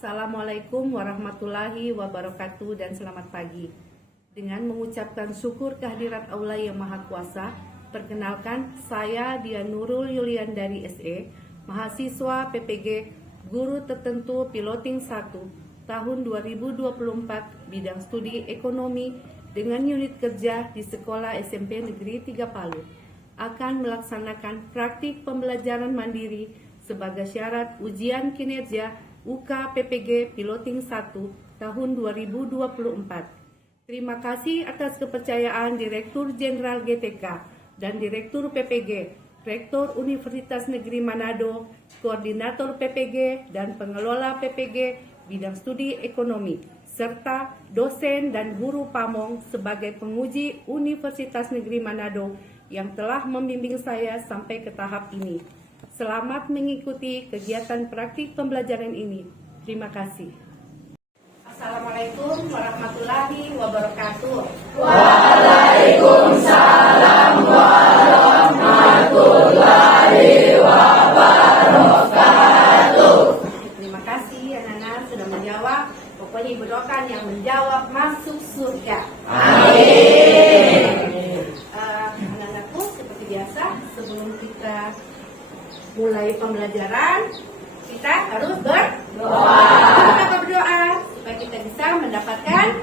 Assalamualaikum warahmatullahi wabarakatuh dan selamat pagi. Dengan mengucapkan syukur kehadirat Allah yang Maha Kuasa, perkenalkan saya Dia Nurul Yuliandari SE, mahasiswa PPG Guru Tertentu Piloting 1 tahun 2024 bidang studi ekonomi dengan unit kerja di Sekolah SMP Negeri 3 Palu akan melaksanakan praktik pembelajaran mandiri sebagai syarat ujian kinerja UK PPG Piloting 1 tahun 2024. Terima kasih atas kepercayaan Direktur Jenderal GTK dan Direktur PPG, Rektor Universitas Negeri Manado, Koordinator PPG dan Pengelola PPG Bidang Studi Ekonomi, serta dosen dan guru Pamong sebagai penguji Universitas Negeri Manado yang telah membimbing saya sampai ke tahap ini. Selamat mengikuti kegiatan praktik pembelajaran ini. Terima kasih. Assalamualaikum warahmatullahi wabarakatuh. Waalaikumsalam warahmatullahi wabarakatuh. Terima kasih anak-anak sudah menjawab. Pokoknya ibu doakan yang menjawab masuk surga. Amin. Anak-anakku, seperti biasa sebelum kita mulai pembelajaran, kita harus berdoa. Kita berdoa supaya kita bisa mendapatkan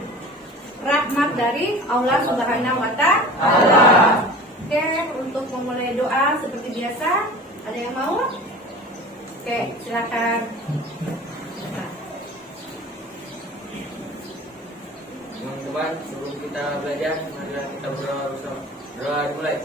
rahmat dari Allah Subhanahu wa Ta'ala. Oke, untuk memulai doa seperti biasa, ada yang mau? Oke, silakan. Teman-teman, sebelum kita belajar, marilah kita berdoa bersama. Doa dimulai.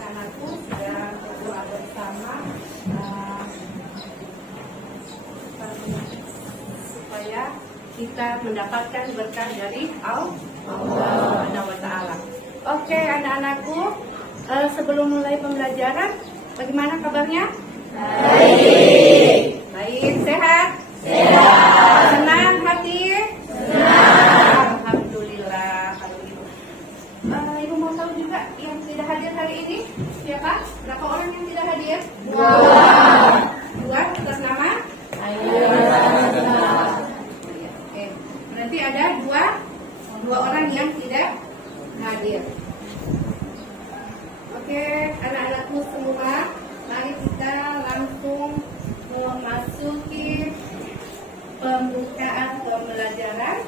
Anakku sudah berdoa bersama supaya kita mendapatkan berkah dari Allah Subhanahu wa Ta'ala. Oke, anak-anakku, sebelum mulai pembelajaran, bagaimana kabarnya? Baik. Baik, sehat? Sehat. Senang hati? Senang. Alhamdulillah. Kalau gitu. Ibu mau tahu juga yang tidak hadir hari ini siapa? Berapa orang yang tidak hadir? Dua. Dua atas nama? Oke. Berarti ada dua orang yang tidak hadir. Oke, anak-anakku semua, mari kita langsung memasuki pembukaan pembelajaran.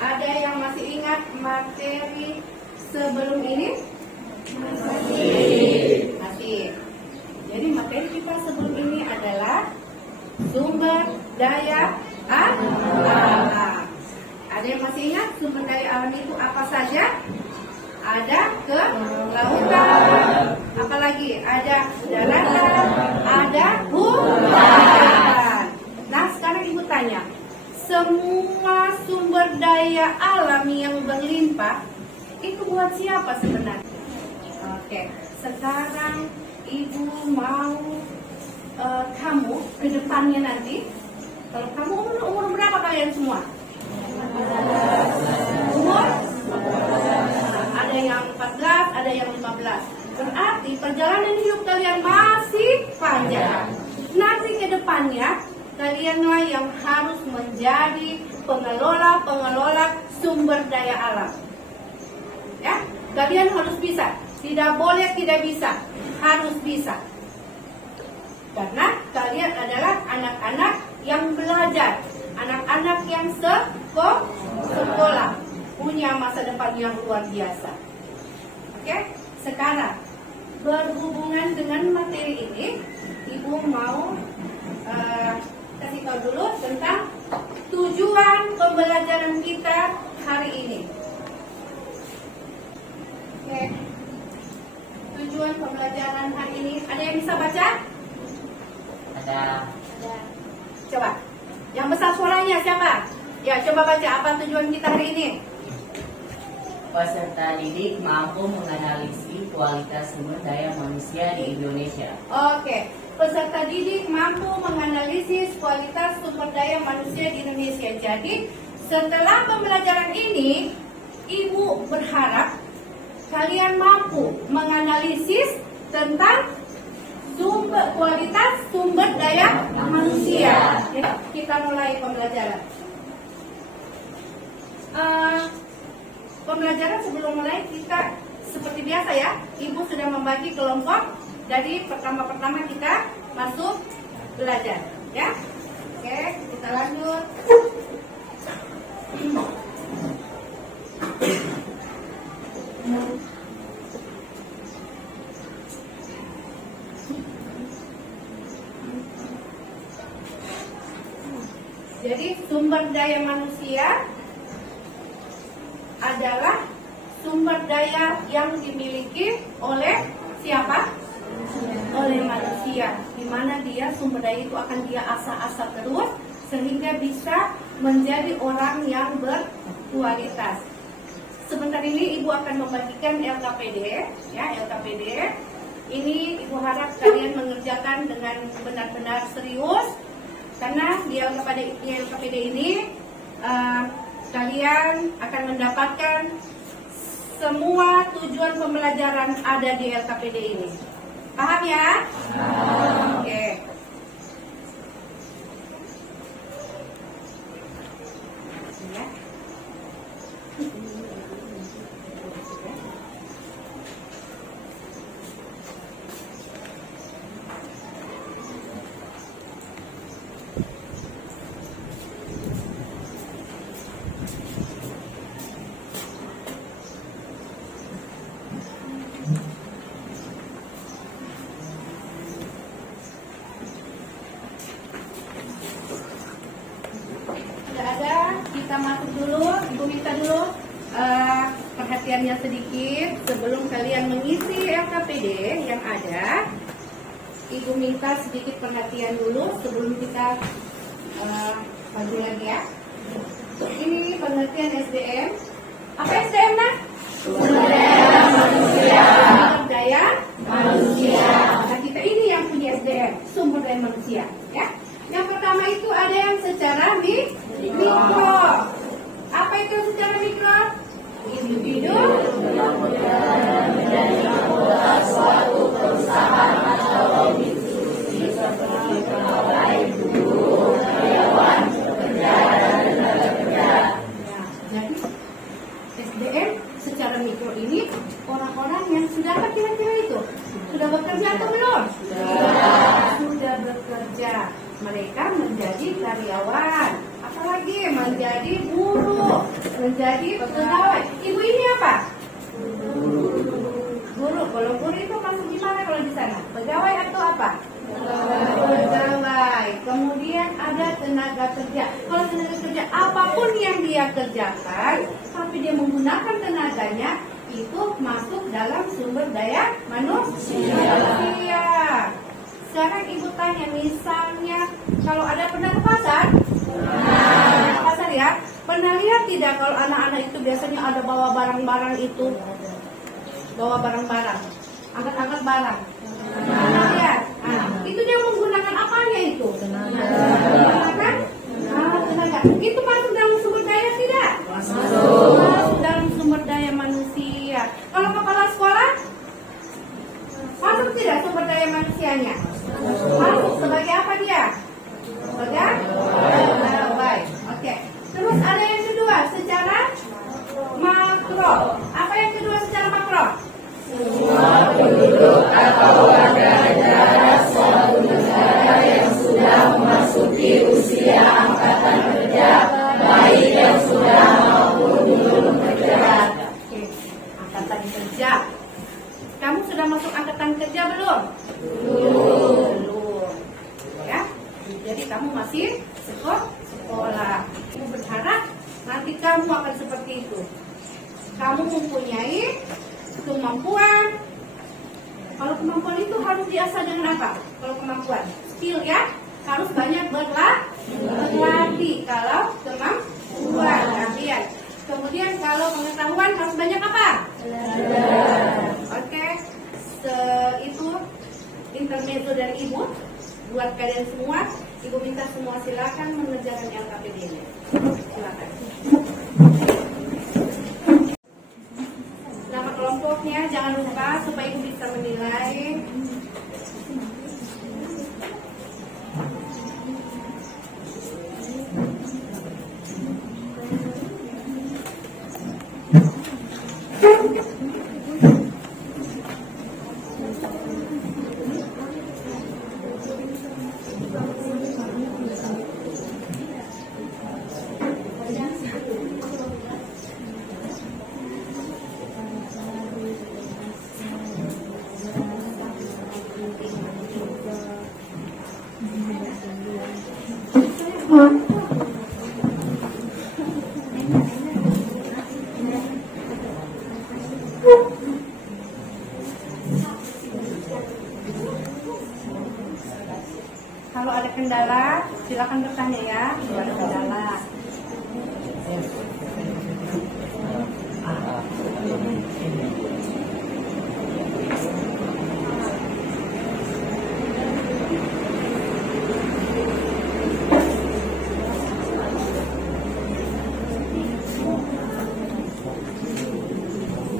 Ada yang masih ingat materi sebelum ini? Masih. Jadi materi kita sebelum ini adalah sumber daya alam. Ada yang masih ingat sumber daya alam itu apa saja? Ada kelautan, apalagi ada daratan, ada hutan. Nah, sekarang ibu tanya, semua sumber daya alam yang berlimpah itu buat siapa sebenarnya? Oke, sekarang ibu mau kamu ke depannya nanti. Kalau kamu umur berapa kalian semua? Umur? Ada yang 14, ada yang 15. Berarti perjalanan hidup kalian masih panjang. Nanti ke depannya kalianlah yang harus menjadi pengelola sumber daya alam. Ya, kalian harus bisa. Tidak boleh tidak bisa, harus bisa. Karena kalian adalah anak-anak yang belajar, anak-anak yang sekolah, punya masa depan yang luar biasa. Oke, sekarang berhubungan dengan materi ini, ibu mau kasih tahu dulu tentang tujuan pembelajaran kita hari ini. Oke, tujuan pembelajaran hari ini, ada yang bisa baca? Ada. Coba, yang besar suaranya siapa? Ya, coba baca apa tujuan kita hari ini. Peserta didik mampu menganalisis kualitas sumber daya manusia di Indonesia. Oke, peserta didik mampu menganalisis kualitas sumber daya manusia di Indonesia. Jadi, Setelah pembelajaran ini, Ibu berharap kalian mampu menganalisis tentang kualitas sumber daya manusia. Jadi, kita mulai pembelajaran. Pembelajaran sebelum mulai kita seperti biasa ya, Ibu sudah membagi kelompok. Jadi pertama-pertama kita masuk belajar, ya. Oke, kita lanjut. Jadi sumber daya manusia adalah sumber daya yang dimiliki oleh siapa? Oleh manusia. Di mana dia sumber daya itu akan dia asah-asah terus sehingga bisa menjadi orang yang berkualitas. Sebentar ini Ibu akan membagikan LKPD, ya LKPD. Ini Ibu harap kalian mengerjakan dengan benar-benar serius, karena di LKPD ini kalian akan mendapatkan semua tujuan pembelajaran ada di LKPD ini. Paham ya? Oke. Ya. Kita masuk dulu, Ibu minta dulu perhatiannya sedikit sebelum kalian mengisi LKPD yang ada. Ibu minta sedikit perhatian dulu sebelum kita maju lagi ya. Ini pengertian SDM. Apa SDM nak? Sumber daya manusia. Sumber daya Manusia. Nah, kita ini yang punya SDM, sumber daya manusia, ya. Yang pertama itu ada yang secara mikro. Apa itu secara mikro? Individu Menjadi anggota suatu perusahaan atau institusi seperti pegawai, guru, karyawan, pekerja, dan tenaga kerja. Nah, jadi SDM secara mikro ini orang-orang yang sudah apa kira-kira itu? Sudah bekerja atau belum? Sudah bekerja. Mereka menjadi karyawan, apalagi menjadi guru, menjadi pegawai. Ibu ini apa? Guru. Kalau guru itu masuk di mana kalau di sana? Pegawai atau apa? Pegawai. Kemudian ada tenaga kerja. Kalau tenaga kerja apapun yang dia kerjakan, tapi dia menggunakan tenaganya, itu masuk dalam sumber daya manusia. Sekarang Ibu tanya, misalnya kalau ada pernah ke pasar? Nah, pasar ya. Pernah lihat tidak kalau anak-anak itu biasanya ada bawa barang-barang itu? Bawa barang-barang, angkat-angkat barang. Pernah lihat? Nah, itu dia menggunakan apanya itu? Menggunakan tenaga. Itu masuk dalam sumber daya tidak? Masuk dalam sumber daya manusia. Kalau kepala sekolah? Masuk tidak sumber daya manusianya? Masuk sebagai apa dia? Sebagai pegawai. Oke. Terus ada yang kedua secara makro. Apa yang kedua secara makro? Semua penduduk atau warga negara suatu negara yang sudah memasuki usia angkatan kerja, baik yang sudah maupun belum bekerja. Oke. Angkatan kerja. Kamu sudah masuk angkatan kerja belum? Belum. Ya. Jadi kamu masih sekolah. Aku berharap nanti kamu akan seperti itu. Kamu mempunyai kemampuan. Kalau kemampuan itu harus diasah dengan apa? Kalau kemampuan, skill ya, harus banyak berlatih. Kalau kemampuan, latihan. Kemudian kalau pengetahuan harus banyak apa? Oke, itu intermezzo dari Ibu. Buat kalian semua, Ibu minta semua silakan mengerjakan LKPD-nya. Silakan. Kalau ada kendala, silakan bertanya ya. Kalau ada kendala.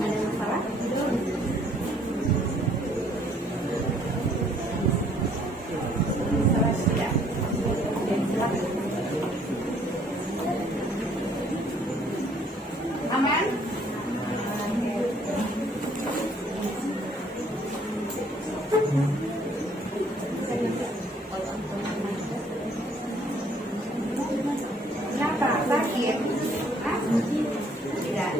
Ada masalah? Ya. Oke, silakan. Aman? Kenapa? Sakit? Hah? Tidak.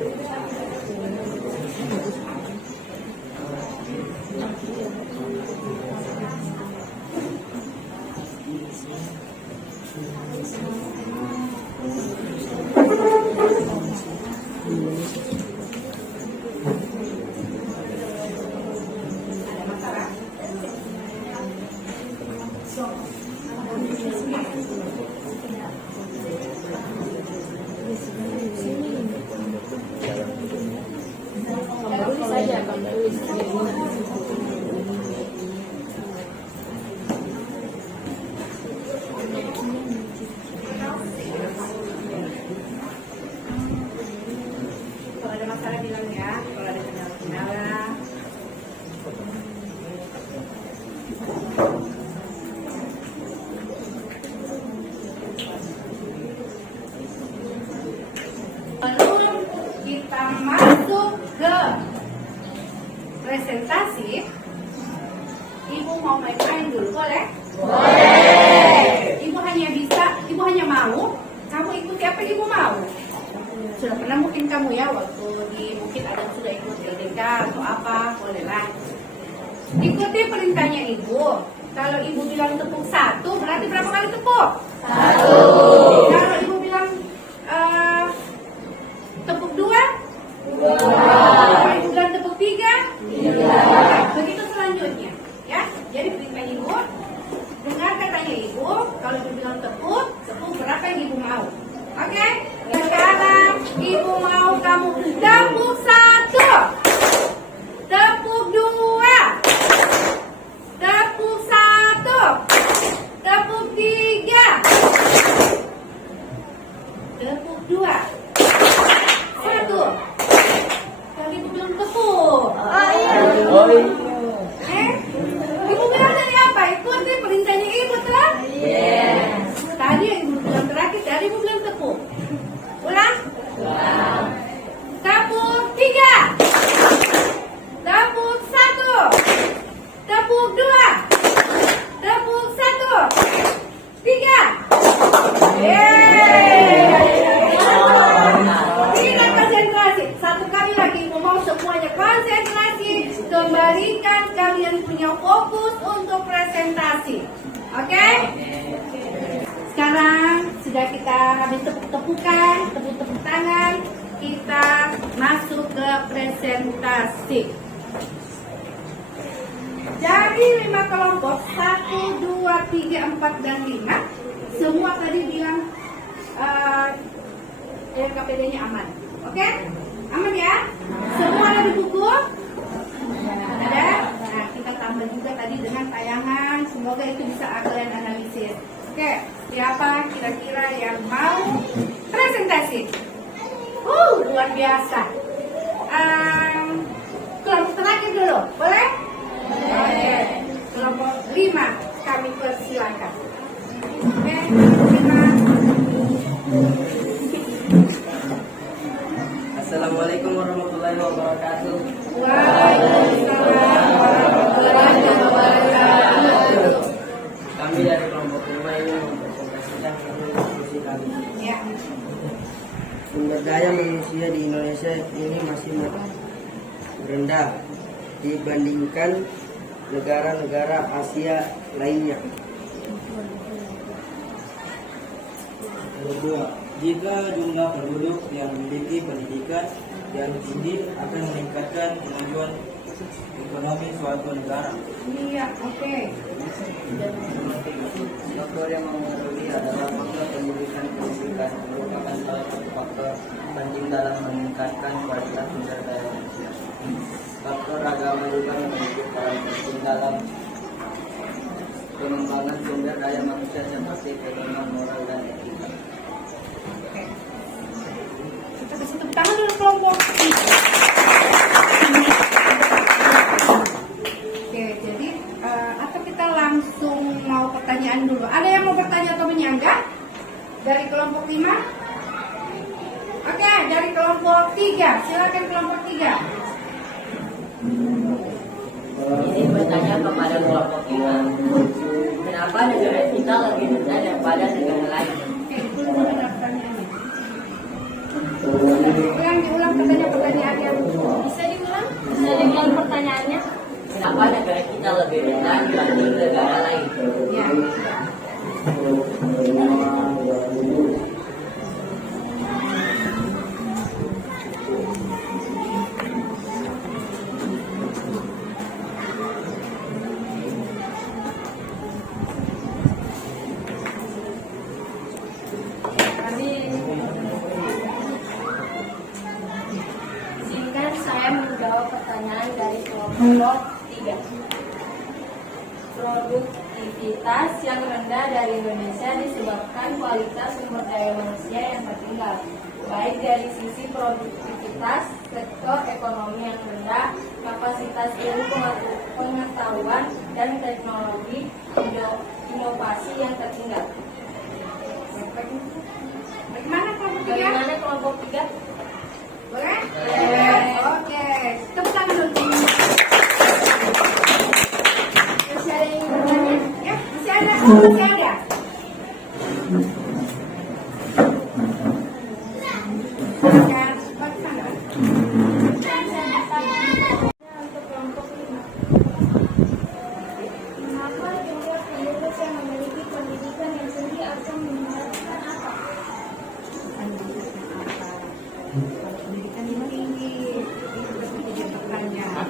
Ada masalah? Kalau ada masalah bilang ya, kalau ada kendala-kendala. Sebelum kita masuk ke presentasi, Ibu mau main-main dulu, boleh? Boleh. Ibu hanya mau, kamu ikuti apa Ibu mau. Sudah pernah mungkin kamu ya, waktu mungkin ada yang sudah ikut LDK atau apa, bolehlah. Ikuti perintahnya Ibu. Kalau Ibu bilang tepuk 1, berarti berapa kali tepuk? 1. Kalau Ibu bilang tepuk 2? 2. Kalau Ibu bilang tepuk 3? 3. Begitu selanjutnya. Ya, jadi perintah Ibu, dengar katanya Ibu. Kalau Ibu bilang tepuk berapa yang Ibu mau? Oke? Sekarang Ibu mau kamu tepuk 1, tepuk 2, tepuk 1, tepuk 3, tepuk 2, 1. Kalau Ibu bilang tepuk. Ibu bilang tadi apa? Ikuti perintahnya Ibu telah? Tadi yang Ibu bilang terakhir, tadi Ibu bilang tepuk. Ulang? Tepuk 3, tepuk 1, tepuk 2, tepuk 1, 3. Tidak konsentrasi. Satu kali lagi Ibu mau semuanya konsentrasi. Kembalikan kalian punya fokus untuk presentasi. Oke? Sekarang sudah kita habis tepuk-tepukan, tepuk-tepuk tangan, kita masuk ke presentasi. Jadi 5 kelompok, 1, 2, 3, 4, dan 5. Semua tadi bilang LKPD-nya aman. Oke? Aman ya? Semua ada di buku? Ada? Nah, kita tambah juga tadi dengan tayangan. Semoga itu bisa kalian analisis. Oke, siapa kira-kira yang mau presentasi? Luar biasa. Kelompok terakhir dulu, boleh? Boleh. Kelompok 5, kami persilakan. Oke, 5. Assalamualaikum warahmatullahi wabarakatuh. Waalaikumsalam warahmatullahi wabarakatuh. Kami dari kelompok 5 ini mempresentasikan diskusi kami. Ya. Sumber daya manusia di Indonesia ini masih rendah dibandingkan negara-negara Asia lainnya. Kedua, jika jumlah penduduk yang memiliki pendidikan yang tinggi akan meningkatkan kemajuan ekonomi suatu negara. Iya, oke. Faktor yang mempengaruhi adalah faktor pendidikan merupakan salah satu faktor penting dalam meningkatkan kualitas sumber daya manusia. Faktor agama juga memiliki peran penting dalam pengembangan sumber daya manusia seperti kehidupan moral dan etika. Kita kasih tepuk tangan dulu kelompok. Oke, jadi atau kita langsung mau pertanyaan dulu. Ada yang mau bertanya atau menyanggah? Dari kelompok 5? Oke, dari kelompok 3. Silakan kelompok 3. Ini bertanya kepada kelompok kita, kenapa negara kita lebih rendah daripada negara lain? Oke, belum ada pertanyaannya. Diulang pertanyaan-pertanyaannya. Bisa diulang? Bisa diulang pertanyaannya? Kenapa negara kita lebih rendah dibanding negara lain? Ya. Izinkan saya menjawab pertanyaan dari kelompok 3. Produktivitas yang rendah dari Indonesia disebabkan kualitas sumber daya manusia yang tertinggal, baik dari sisi produktivitas, sektor ekonomi yang rendah, kapasitas ilmu pengetahuan dan teknologi, inovasi yang tertinggal. Bagaimana kelompok 3? Bagaimana kelompok 3? Boleh? Oke. Tepuk tangan dulu. Masih ada yang bertanya? Ya, masih ada. Masih ada. Silakan. Bagaimana? Untuk kelompok 5. Mengapa jumlah penduduk yang memiliki pendidikan yang tinggi akan menyebabkan apa? Pendidikan yang tinggi itu menjadi pertanyaan.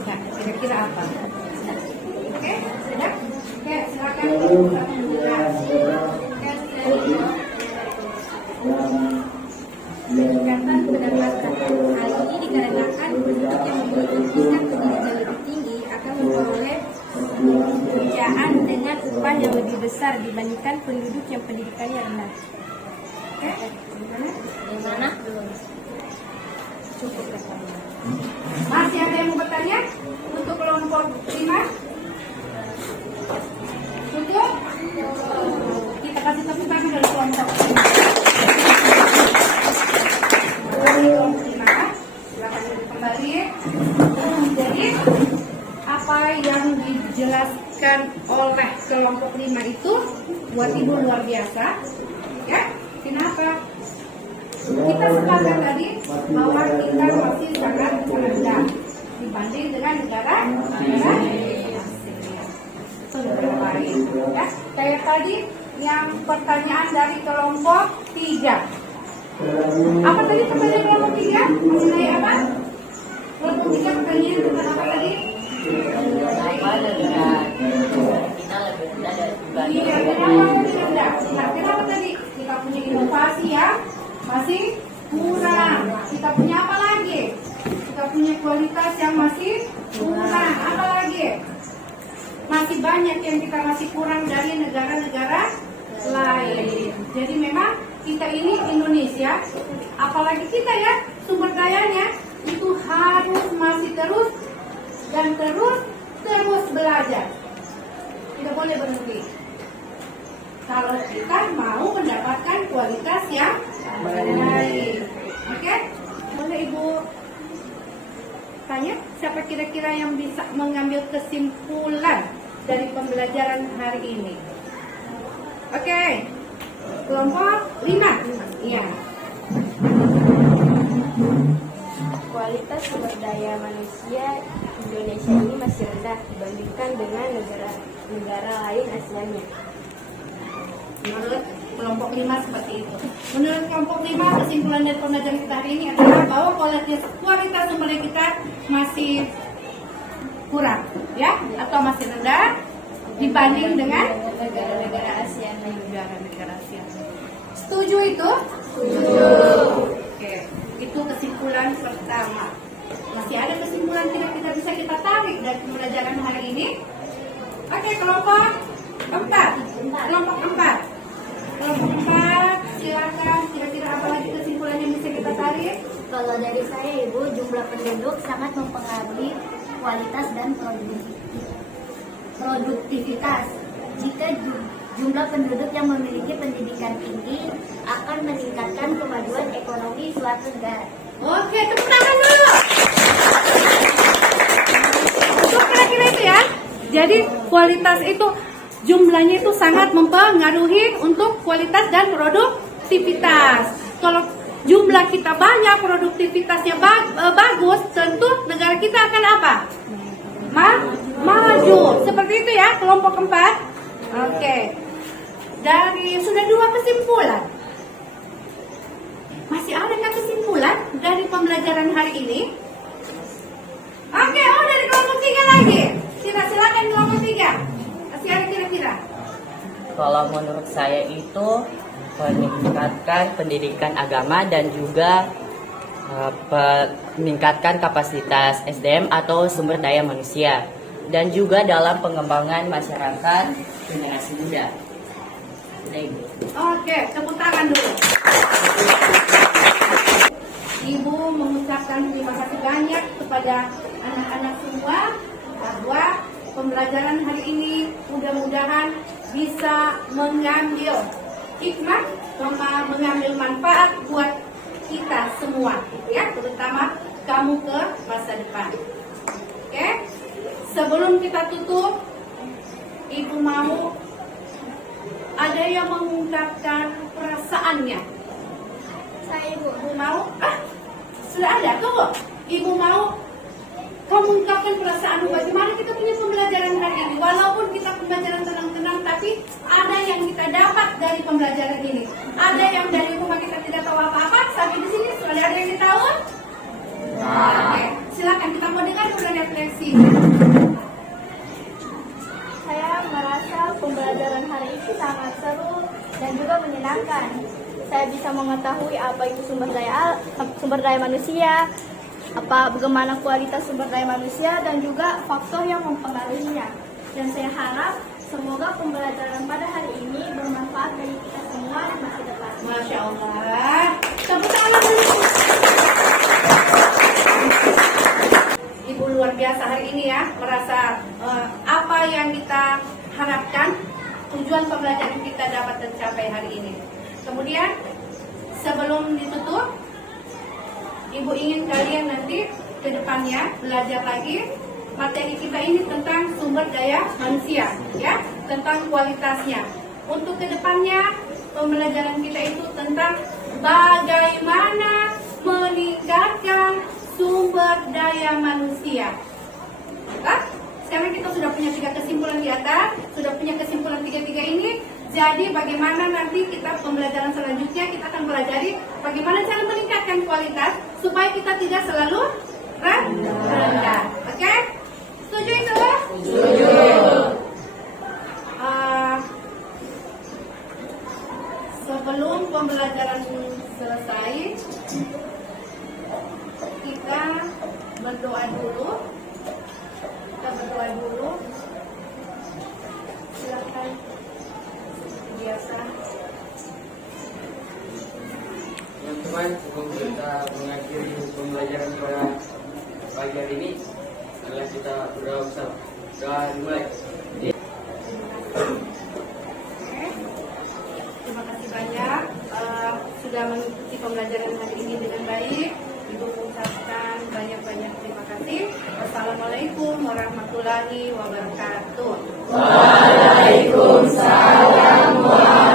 Nah, kira-kira apa? Oke, sudah? Oke, silakan kita membuka. Peningkatan pendapatan. Hal ini dikarenakan penduduk yang memiliki tingkat pendidikan lebih tinggi akan memperoleh pekerjaan dengan upah yang lebih besar dibandingkan penduduk yang pendidikannya rendah. Oke, Gimana? cukup. Masih ada yang mau bertanya? Untuk kelompok 5? Cukup? Kita kasih tepuk tangan dari kelompok 5. Kelompok 5, silakan duduk kembali. Jadi, apa yang dijelaskan oleh kelompok 5 itu buat ibu luar biasa. Ya, kenapa? Kita sepakat tadi bahwa kita masih sangat rendah dibanding dengan negara lain. Ya, kayak tadi yang pertanyaan dari kelompok 3. Apa tadi pertanyaan kelompok 3? Mengenai apa? Kelompok 3 pertanyaan tentang apa tadi? Kenapa negara kita lebih rendah dibanding Iya, negara kenapa lain? lebih rendah? Nah, kenapa tadi? Kita punya inovasi yang masih kurang. Kita punya apa lagi? Kita punya kualitas yang masih kurang. Apa lagi? Masih banyak yang kita masih kurang dari negara-negara lain. Jadi memang kita ini Indonesia, apalagi kita ya, sumber dayanya itu harus semuanya. Siapa kira-kira yang bisa mengambil kesimpulan dari pembelajaran hari ini? Oke, kelompok 5. Iya. Kualitas sumber daya manusia Indonesia ini masih rendah dibandingkan dengan negara lain Asianya. Menurut kelompok 5 seperti itu. Menurut kelompok 5, kesimpulan dari pembelajaran kita hari ini adalah bahwa kualitas sumber daya kita masih kurang, ya, atau masih rendah dibanding dengan negara-negara ASEAN lain. negara-negara ASEAN. Setuju itu? Setuju. Oke, itu kesimpulan pertama. Masih ada kesimpulan kira-kira bisa kita tarik dari pembelajaran hari ini? Oke, kelompok 4. Kelompok 4. Kelompok 4, silakan. Kira-kira apa lagi kesimpulan yang bisa kita tarik? Kalau dari saya, Ibu, jumlah penduduk sangat mempengaruhi kualitas dan produktivitas. Jika jumlah penduduk yang memiliki pendidikan tinggi akan meningkatkan kemajuan ekonomi suatu negara. Oke, tepuk tangan dulu. Itu kira-kira itu ya. Jadi kualitas itu jumlahnya itu sangat mempengaruhi untuk kualitas dan produktivitas. Kalau jumlah kita banyak, produktivitasnya bagus, tentu negara kita akan apa? Maju. Seperti itu ya, kelompok 4. Oke. Sudah 2 kesimpulan. Masih adakah kesimpulan dari pembelajaran hari ini? Oke, dari kelompok 3 lagi. Silakan kelompok 3. Masih ada kira-kira? Kalau menurut saya itu meningkatkan pendidikan agama dan juga meningkatkan kapasitas SDM atau sumber daya manusia dan juga dalam pengembangan masyarakat generasi muda. Oke, tepuk tangan dulu. Ibu mengucapkan terima kasih banyak kepada anak-anak semua bahwa pembelajaran hari ini mudah-mudahan bisa mengambil hikmah, mengambil manfaat buat kita semua, ya, terutama kamu ke masa depan. Oke, sebelum kita tutup, Ibu mau ada yang mengungkapkan perasaannya. Saya, Ibu. Ibu mau? Sudah ada, tunggu. Ibu mau kamu ungkapkan perasaanmu bagaimana kita punya pembelajaran hari ini. Walaupun kita pembelajaran tenang-tenang, tapi ada yang kita dapat dari pembelajaran ini. Ada yang dari rumah kita tidak tahu apa-apa, sampai di sini sudah ada yang tahu. Oke, silakan kita mau dengar dulu refleksi. Saya merasa pembelajaran hari ini sangat seru dan juga menyenangkan. Saya bisa mengetahui apa itu sumber daya manusia, bagaimana kualitas sumber daya manusia dan juga faktor yang mempengaruhinya. Dan saya harap semoga pembelajaran pada hari ini bermanfaat bagi kita semua di masa depan. Masya Allah. Tepuk tangan dulu. Ibu luar biasa hari ini ya, merasa apa yang kita harapkan, tujuan pembelajaran kita dapat tercapai hari ini. Kemudian sebelum ditutup, Ibu ingin kalian nanti ke depannya belajar lagi materi kita ini tentang sumber daya manusia, ya, tentang kualitasnya. Untuk ke depannya pembelajaran kita itu tentang bagaimana meningkatkan sumber daya manusia. Nah, sekarang kita sudah punya 3 kesimpulan di atas, sudah punya kesimpulan 3 ini. Jadi bagaimana nanti kita pembelajaran selanjutnya kita akan pelajari bagaimana cara meningkatkan kualitas supaya kita tidak selalu rendah. Oke? Setuju itu? Setuju. Sebelum pembelajaran selesai, kita berdoa dulu. Silakan. Biasa. Teman-teman, sebelum kita mengakhiri pembelajaran pada pagi hari ini, adalah kita berdoa bersama. Doa dimulai. Terima kasih banyak sudah mengikuti pembelajaran hari ini dengan baik. Ibu mengucapkan banyak-banyak terima kasih. warahmatullahi wabarakatuh. Waalaikumsalam warahmatullahi